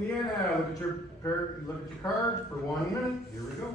Indiana, look at your card for 1 minute. Here we go.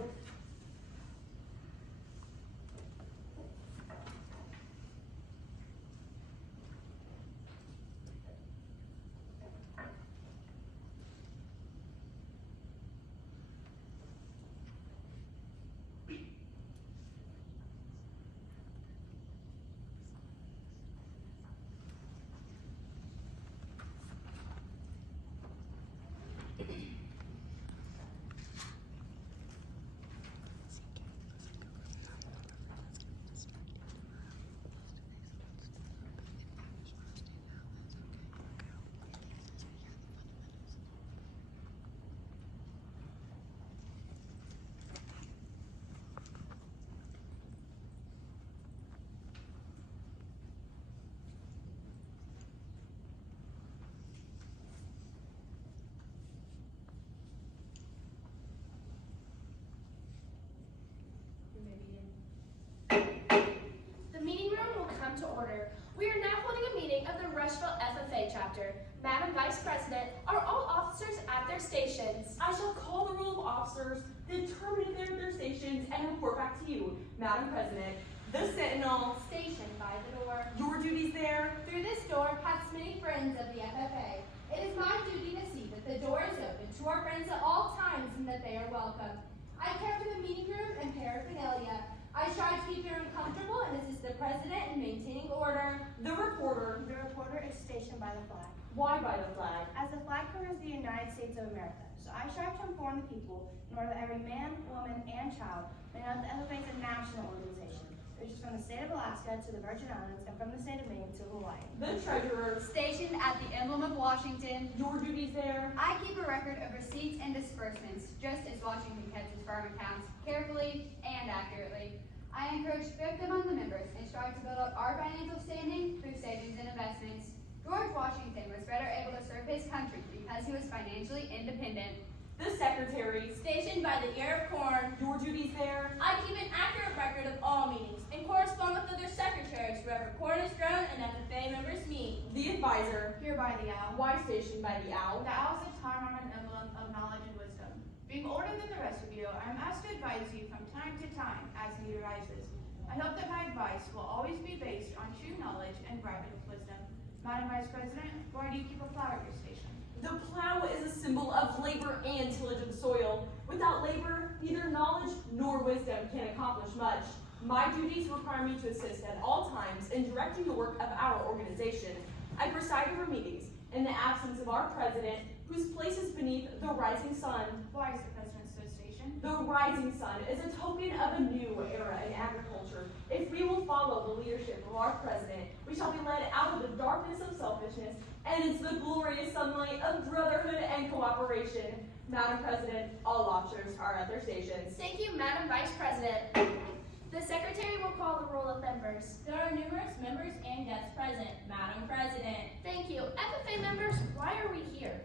The meeting room will come to order. We are now holding a meeting of the Rushville FFA chapter. Madam Vice President, are all officers at their stations? I shall call the roll of officers, determine if they're at their stations, and report back to you. Madam President, the Sentinel, Stationed by the door. your duties there. Through this door pass many friends of the FFA. It is my duty to see that the door is open to our friends at all times and that they are welcome. I care for the meeting room and paraphernalia. I strive to keep your room comfortable and assist the president in maintaining order. The reporter, The reporter is stationed by the flag. why by the flag? As the flag covers the United States of America, so I strive to inform the people in order that every man, woman, and child may know that the FFA is a national organization, which is from the state of Alaska to the Virgin Islands and from the state of Maine to Hawaii. The treasurer, Stationed at the emblem of Washington, your duties there. I keep a record of receipts and disbursements, just as Washington kept his firm accounts carefully and accurately. I encourage thrift among the members and strive to build up our financial standing through savings and investments. George Washington was better able to serve his country because he was financially independent. The secretary, Stationed by the ear of corn. your duties there. I keep an accurate record of all meetings and correspond with other secretaries wherever corn is grown and FFA members meet. The advisor, Here by the owl. why stationed by the owl? The owl is a time-honored emblem of knowledge and wisdom. Being older than the rest of you, I am asked to advise you from time to time as need arises. I hope that my advice will always be based on true knowledge and guided with wisdom. Madam Vice President, why do you keep a plow at your station? The plow is a symbol of labor and tillage of the soil. Without labor, neither knowledge nor wisdom can accomplish much. My duties require me to assist at all times in directing the work of our organization. I preside over meetings in the absence of our president, whose place is beneath the rising sun. Why is the president so stationed? The rising sun is a token of a new era in agriculture. If we will follow the leadership of our president, we shall be led out of the darkness of selfishness and into the glorious sunlight of brotherhood and cooperation. Madam President, all officers are at their stations. Thank you, Madam Vice President. The Secretary will call the roll of members. There are numerous members and guests present. Madam President. Thank you. FFA members, why are we here?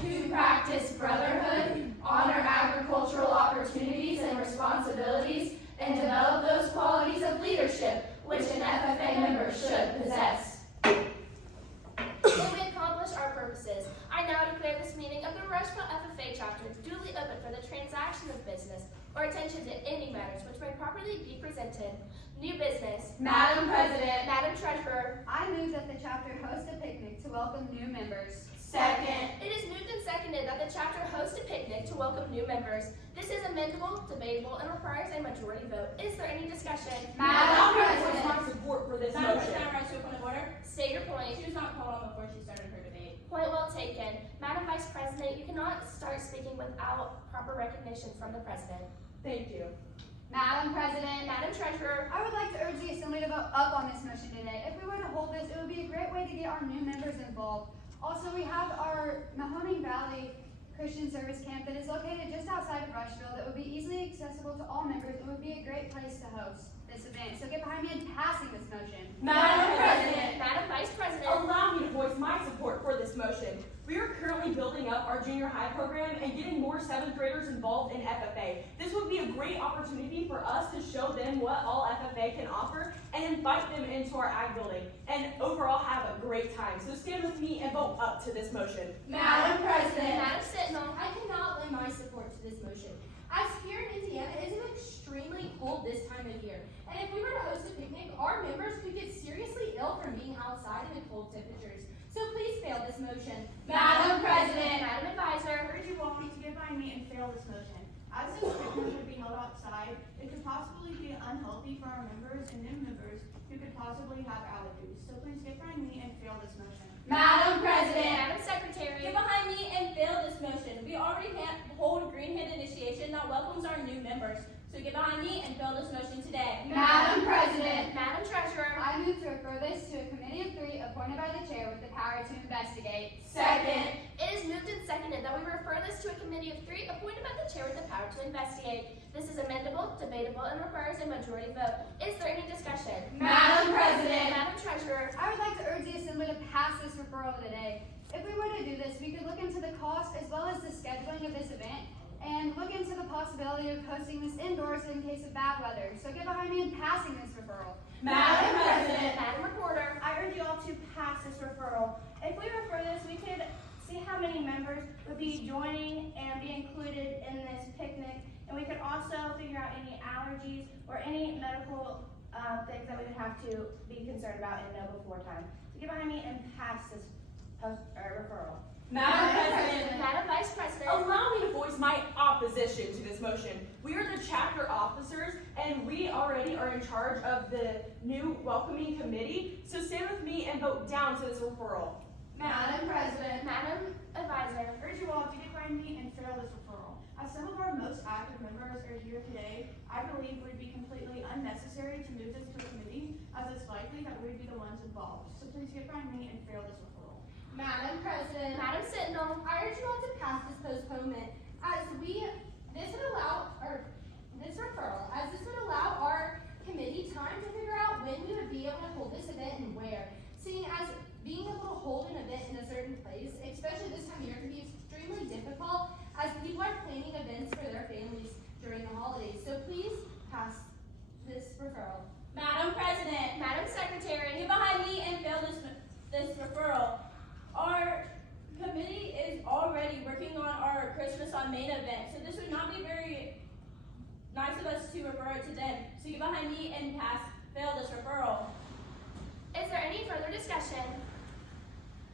To practice brotherhood, honor agricultural opportunities and responsibilities, and develop those qualities of leadership which an FFA member should possess. When we accomplish our purposes, I now declare this meeting of the Rushville FFA chapter duly open for the transaction of business or attention to any matters which may properly be presented. New business. Madam President. Madam Treasurer. I move that the chapter host a picnic to welcome new members. Second. It is moved and seconded that the chapter host a picnic to welcome new members. This is amendable, debatable, and requires a majority vote. Is there any discussion? Madam What's President. my support for this Madam motion? President, I rise to a point of order. State your point. She was not called on before she started her debate. Point well taken. Madam Vice President, you cannot start speaking without proper recognition from the President. Thank you. Madam President, Madam Treasurer. I would like to urge the Assembly to vote up on this motion today. If we were to hold this, it would be a great way to get our new members involved. Also, we have our Mahoning Valley Christian Service Camp that is located just outside of Rushville that would be easily accessible to all members. It would be a great place to host this event. So get behind me in passing this motion. Madam President. Madam Vice President. Allow me to voice my support for this motion. We are currently building up our junior high program and getting more 7th graders involved in FFA. This would be a great opportunity for us to show them what all FFA can offer and invite them into our ag building and overall have a great time. So stand with me and vote up to this motion. Madam President. Madam Sentinel. I cannot lend my support to this motion. As here in Indiana, it is extremely cold this time of year. And if we were to host a picnic, our members could get seriously ill from being outside in the cold temperatures. So please fail this motion. Madam President. Madam Advisor. I urge you all to get behind me and fail this motion. As this picnic would be held outside, it could possibly be unhealthy for our members and new members who could possibly have allergies. So please get behind me and fail this motion. Madam President. Madam Secretary. Get behind me and fail this motion. We already hold Greenhead Initiation that welcomes our new members. So get behind me and fail this motion today. Madam President. Madam Treasurer. I move to refer this to a committee of 3 appointed by the chair with the power to investigate. Second. It is moved and seconded that we refer this to a committee of 3 appointed by the chair with the power to investigate. This is amendable, debatable, and requires a majority vote. Is there any discussion? Madam President. Madam Treasurer. I would like to urge the Assembly to pass this referral today. If we were to do this, we could look into the cost as well as the scheduling of this event and look into the possibility of hosting this indoors in case of bad weather. So get behind me in passing this referral. Madam President. Madam Reporter. I urge you all to pass this referral. If we refer this, we could see how many members would be joining and be included in this picnic. And we could also figure out any allergies or any medical things that we would have to be concerned about and know before time. So get behind me and pass this referral. Madam President. Madam Vice President. Allow me to voice my opposition to this motion. We are the chapter officers, and we already are in charge of the new welcoming committee. So stand with me and vote down to this referral. Madam President. Madam Advisor. I urge you all to get behind me and fail this referral. As some of our most active members are here today, I believe it would be completely unnecessary to move this to a committee, as it's likely that we would be the ones involved. So please get behind me and fail this referral. Madam President. Madam Sentinel. I urge you all to pass this postponement this referral, as this would allow our committee time to figure out when we would be able to hold this event and where. Seeing as being able to hold an event in a certain place, especially this time of year, can be extremely difficult as people are planning events for their families during the holidays. So please pass this referral. Madam President. Madam Secretary. Get behind me and fail this referral. Our committee is already working on our Christmas on Main event, so this would not be very nice of us to refer it to them. So get behind me and fail this referral. Is there any further discussion?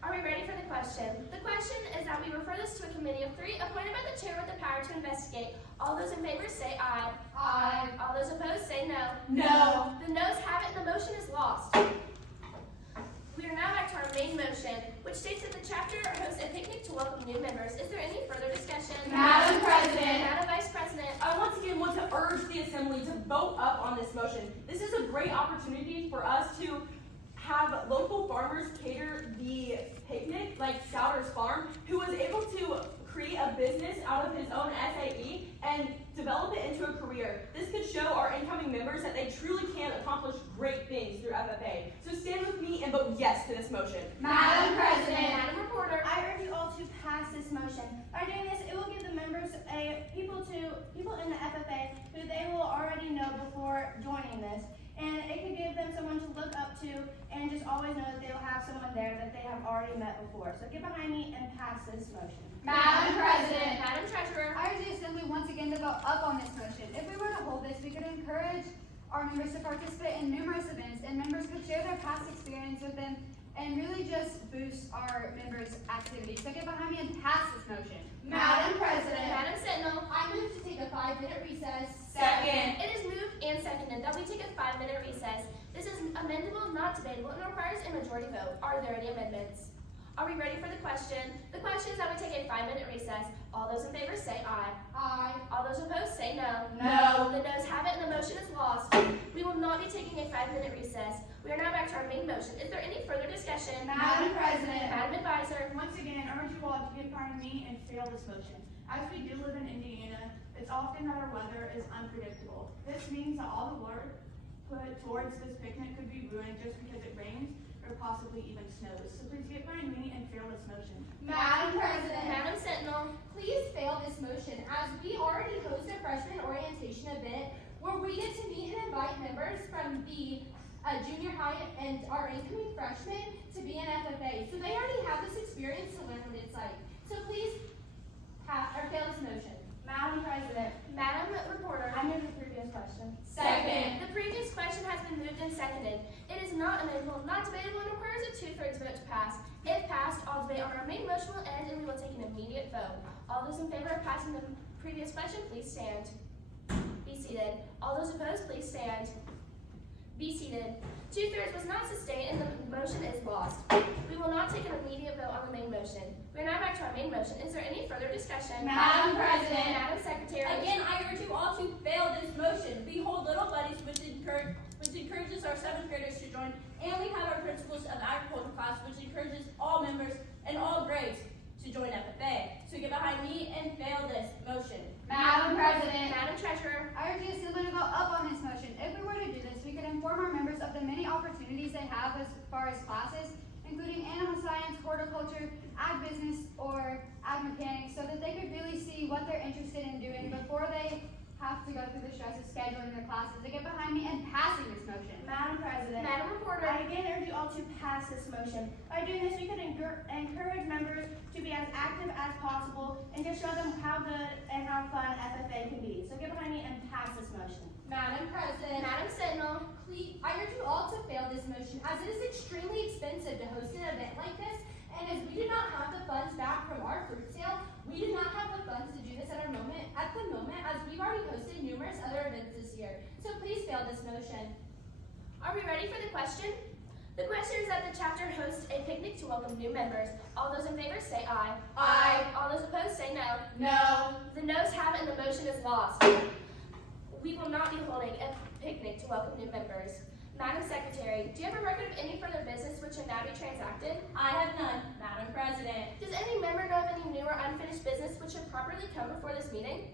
Are we ready for the question? The question is that we refer this to a committee of 3 appointed by the chair with the power to investigate. All those in favor say aye. Aye. All those opposed say no. No. The noes have it and the motion is lost. We are now back to our main motion, which states that the chapter hosts a picnic to welcome new members. Is there any further discussion? Madam President. Madam Vice President. I once again want to urge the Assembly to vote up on this motion. This is a great opportunity for us to have local farmers cater the picnic, like Souders Farm, who was able to create a business out of his own SAE and develop it into a career. This could show our incoming members that they truly can accomplish great things through FFA. So stand with me and vote yes to this motion. Madam President. Madam Reporter. I urge you all to pass this motion. By doing this, it will give the members people in the FFA who they will already know before joining this. And it could give them someone to look up to and just always know that they will have someone there that they have already met before. So get behind me and pass this motion. Madam President. Madam Treasurer. I urge the Assembly once again to vote up on this motion. If we were to hold this, we could encourage our members to participate in numerous events, and members could share their past experience with them and really just boost our members' activity. So get behind me and pass this motion. Madam President. Madam Sentinel. I move to take a 5-minute recess. Second. It is moved and seconded that we take a 5-minute recess. This is amendable, not debatable, and requires a majority vote. Are there any amendments? Are we ready for the question? The question is that we take a 5-minute recess. All those in favor say aye. Aye. All those opposed say no. No. The noes have it and the motion is lost. We will not be taking a 5-minute recess. We are now back to our main motion. Is there any further discussion? Madam President. Madam Advisor. Once again, I urge you all to get behind me and fail this motion. As we do live in Indiana, it's often that our weather is unpredictable. This means that all the work put towards this picnic could be ruined just because it rains or possibly even snows. So please get behind me and fail this motion. Madam President. Madam Sentinel. Please fail this motion, as we already host a freshman orientation event where we get to meet and invite members from the junior high and our incoming freshmen to be in experience to learn what it's like. So please fail this motion. Madam President, Madam Reporter. I move the previous question. Second. The previous question has been moved and seconded. It is not amendable, not debatable, and requires a 2/3 vote to pass. If passed, all debate on our main motion will end and we will take an immediate vote. All those in favor of passing the previous question, please stand. Be seated. All those opposed, please stand. Be seated. 2/3 was not sustained and the motion is lost. We will not take an immediate vote on the main motion. We are now back to our main motion. Is there any further discussion? Madam President. Madam Secretary. Again, I urge you all to fail this motion. We hold Little Buddies, which encourages our 7th graders to join, and we have our Principles of Agriculture class, which encourages all members and all grades to join FFA. So get behind me and fail this motion. Madam President. Madam Treasurer. I urge the Assembly to vote up on this motion. If we were to do this, we could inform our members of the many opportunities they have as far as classes, including animal science, horticulture, ag business, or ag mechanics, so that they could really see what they're interested in doing before they have to go through the stress of scheduling their classes. To get behind me and passing this motion. Madam President, Madam Reporter. I again urge you all to pass this motion. By doing this, we could encourage members to be as active as possible and just show them how good and how fun FFA can be. So get behind me and pass this motion. Madam President, Madam Sentinel. please, I urge you all to fail this motion, as it is extremely expensive to host an event like this, and as we did not have the funds back from our fruit sale, we did not have the funds to do this at the moment, as we've already hosted numerous other events this year. So please fail this motion. Are we ready for the question? The question is that the chapter hosts a picnic to welcome new members. All those in favor say aye. Aye. All those opposed say no. No. The noes have it and the motion is lost. We will not be holding a picnic to welcome new members. Madam Secretary, do you have a record of any further business which should now be transacted? I have none, Madam President. Does any member know of any new or unfinished business which should properly come before this meeting?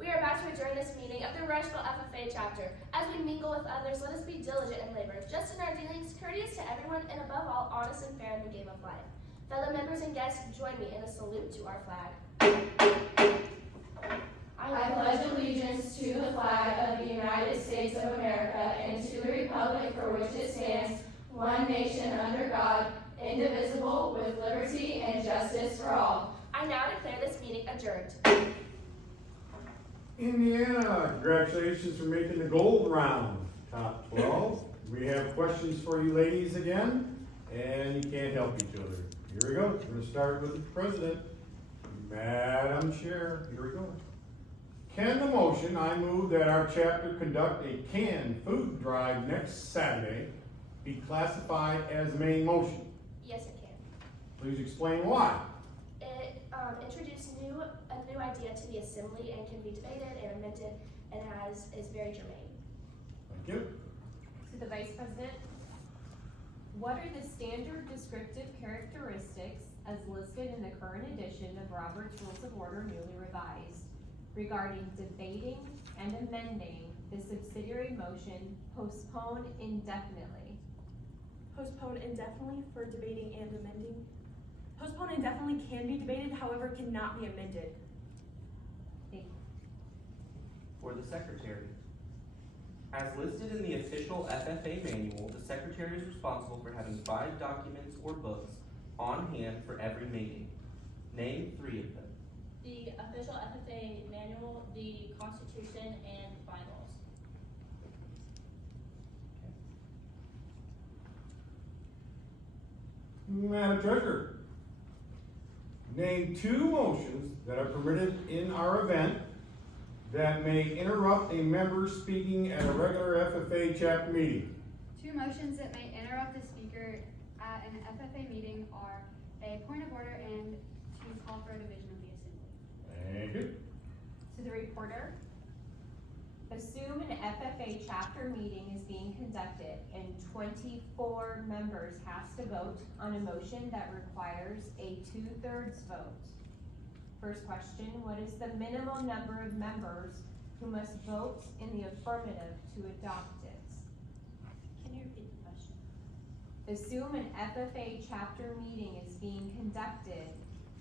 We are about to adjourn this meeting of the Rushville FFA chapter. As we mingle with others, let us be diligent in labor, just in our dealings, courteous to everyone, and above all, honest and fair in the game of life. Fellow members and guests, join me in a salute to our flag. I pledge allegiance to the flag of the United States of America and to the republic for which it stands, one nation under God, indivisible, with liberty and justice for all. I now declare this meeting adjourned. Indiana, congratulations for making the gold round, top 12. We have questions for you ladies again, and you can't help each other. Here we go. We're going to start with the president. Madam Chair, here we go. Can the motion, I move that our chapter conduct a canned food drive next Saturday, be classified as main motion? Yes, it can. Please explain why. It introduced a new idea to the assembly and can be debated and amended and is very germane. Thank you. To the Vice President, what are the standard descriptive characteristics as listed in the current edition of Robert's Rules of Order newly revised regarding debating and amending the subsidiary motion postpone indefinitely? Postpone indefinitely for debating and amending. Postpone indefinitely can be debated, however, cannot be amended. Thank you. For the Secretary. As listed in the official FFA manual, the Secretary is responsible for having 5 documents or books on hand for every meeting. Name 3 of them. The official FFA manual, the Constitution, and bylaws. Madam Treasurer, name 2 motions that are permitted in our event that may interrupt a member speaking at a regular FFA chapter meeting. 2 motions that may interrupt the speaker at an FFA meeting are a point of order and to call for a division of the assembly. Thank you. To the reporter, assume an FFA chapter meeting is being conducted and 24 members cast a vote on a motion that requires a 2/3 vote. First question, what is the minimum number of members who must vote in the affirmative to adopt it? Can you repeat the question? Assume an FFA chapter meeting is being conducted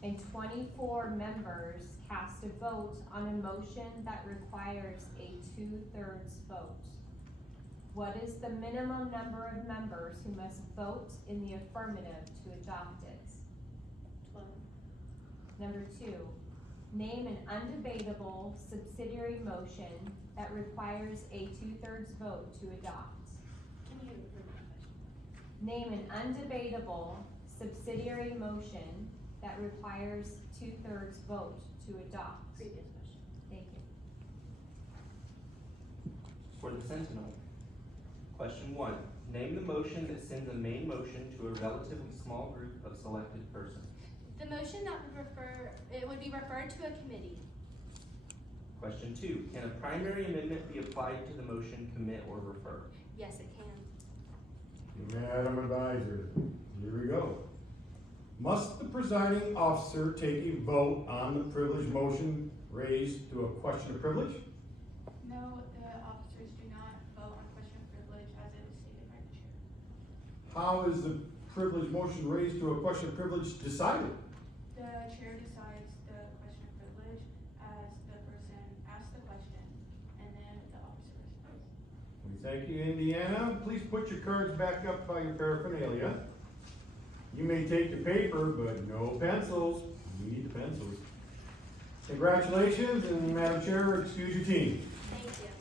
and 24 members cast a vote on a motion that requires a 2/3 vote. What is the minimum number of members who must vote in the affirmative to adopt it? Number 2, name an undebatable subsidiary motion that requires a 2/3 vote to adopt. Can you repeat that question? Name an undebatable subsidiary motion that requires 2/3 vote to adopt. Previous question. Thank you. For the Sentinel. Question 1. Name the motion that sends a main motion to a relatively small group of selected persons. The motion that would be referred to a committee. Question 2. Can a primary amendment be applied to the motion, commit, or refer? Yes, it can. Madam Advisor, here we go. Must the presiding officer take a vote on the privilege motion raised to a question of privilege? No, the officers do not vote on question of privilege as it is stated by the chair. How is the privilege motion raised to a question of privilege decided? The chair decides the question of privilege as the person asks the question, and then the officer responds. We thank you, Indiana. Please put your cards back up by your paraphernalia. You may take the paper, but no pencils. We need the pencils. Congratulations, and Madam Chair, excuse your team. Thank you.